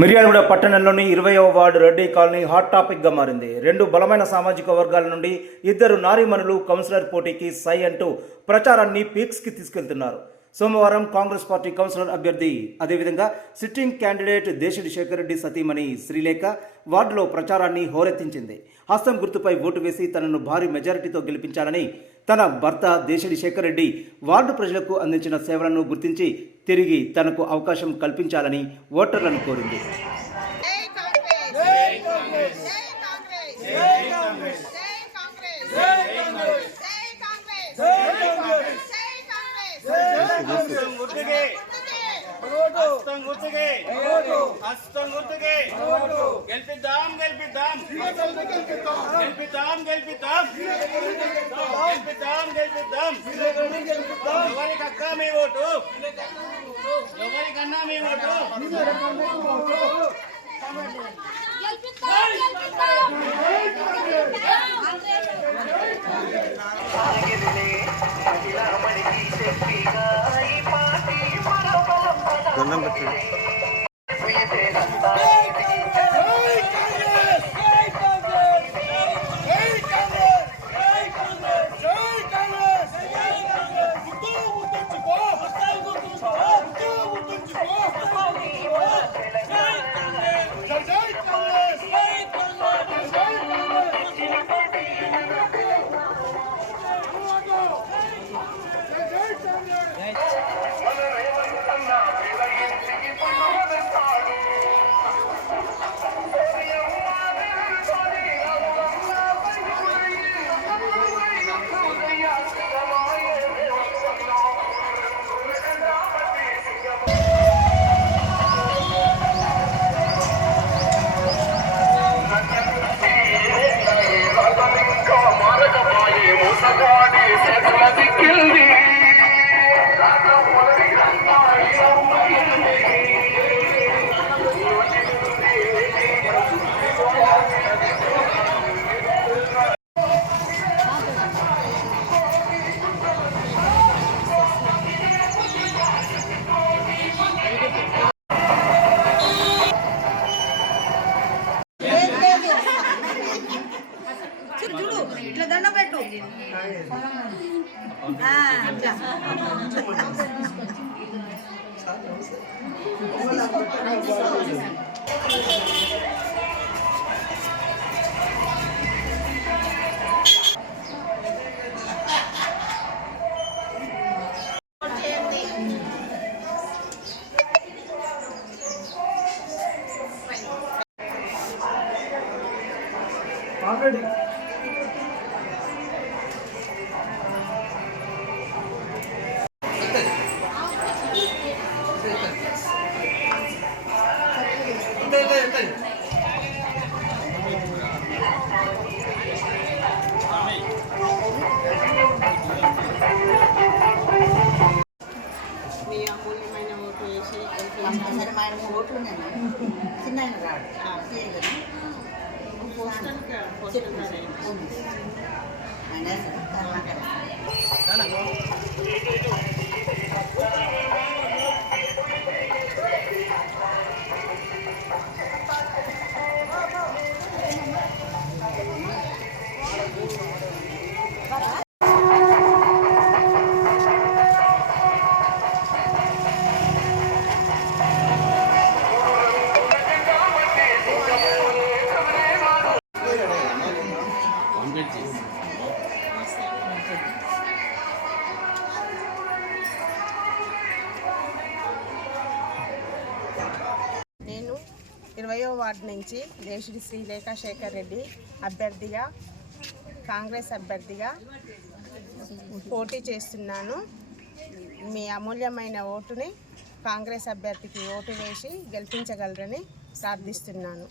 మిర్యాలగూడ పట్టణంలోని ఇరవయవ ward Reddy colony hot టాపిక్గా మారింది. రెండు బలమైన సామాజిక వర్గాల నుండి ఇద్దరు నారీమణులు కౌన్సిలర్ పోటీకి సై అంటూ ప్రచారాన్ని పీక్స్కి తీసుకెళ్తున్నారు. సోమవారం కాంగ్రెస్ పార్టీ కౌన్సిలర్ అభ్యర్థి అదేవిధంగా సిట్టింగ్ క్యాండిడేట్ దేశిడి శేఖర్ రెడ్డి సతీమణి శ్రీలేఖ వార్డులో ప్రచారాన్ని హోరెత్తించింది. హస్తం గుర్తుపై ఓటు వేసి తనను భారీ మెజారిటీతో గెలిపించాలని తన భర్త దేశడి శేఖర్ రెడ్డి వార్డు ప్రజలకు అందించిన సేవలను గుర్తించి తిరిగి తనకు అవకాశం కల్పించాలని ఓటర్లను కోరింది గెలిపిద్దాం గెలిపిద్దాం గెలిపిద్దాం. గెలిపిద్దాం గెలిపిద్దాం. గెలిపిద్దాం మీ ఓటు? ఎవరికన్నా మీ ఓటు? చూడు ఆల్రెడీ అమూల్యమైన ఓటు చిన్న రాడు ఆయన ఇరవయో వార్డు నుంచి దేశుడి శ్రీ లేఖాశేఖర్ రెడ్డి అభ్యర్థిగా కాంగ్రెస్ అభ్యర్థిగా పోటీ చేస్తున్నాను. మీ అమూల్యమైన ఓటుని కాంగ్రెస్ అభ్యర్థికి ఓటు వేసి గెలిపించగలరని ప్రార్థిస్తున్నాను.